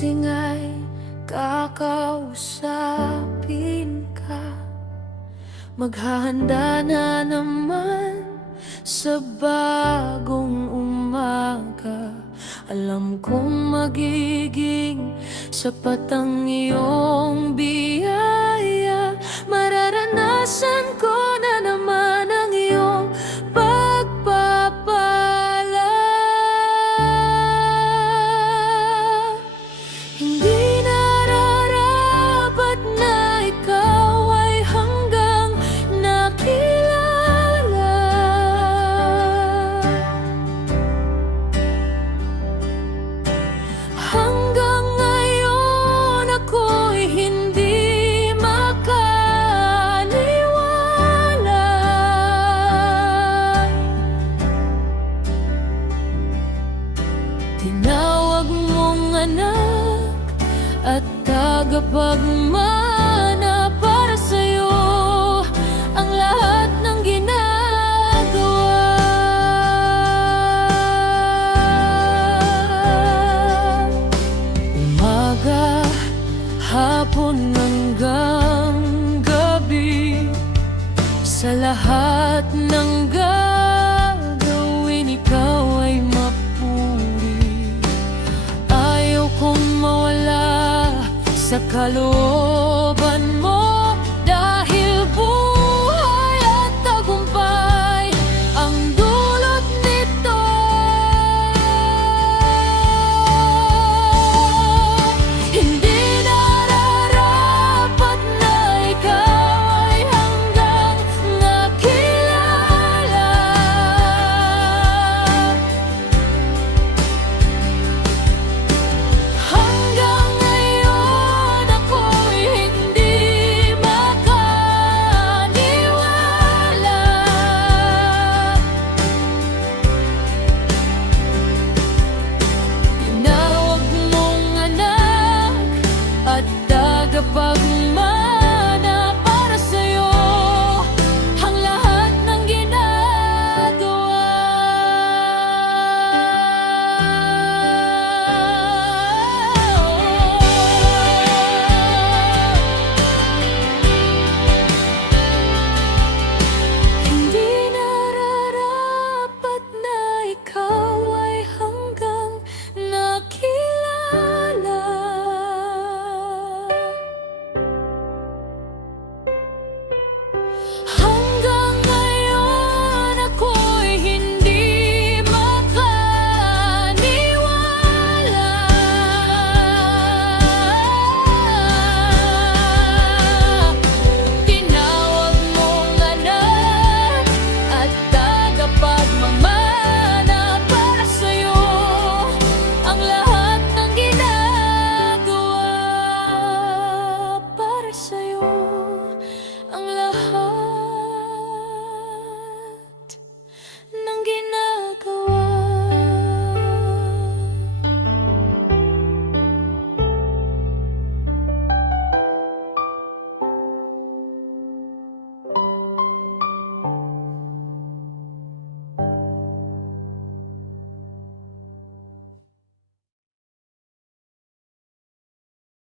gising ay kakausapin ka. Maghahanda na naman sa bagong umaga. Alam kong magiging sapat ang iyong biyaya. Mararanasan ko na naman ang iyong pagpapala. Hindi nararapat na ikaw ay hanggang nakilala. Hanggang ngayon ako'y hindi makaniwala. Tinawag mong anak at tagapagmana, para sa'yo ang lahat ng ginagawa. Umaga, hapon hanggang gabi, sa lahat ng gagawin ikaw ay mapuri. Ayaw kong mawala sa kalooban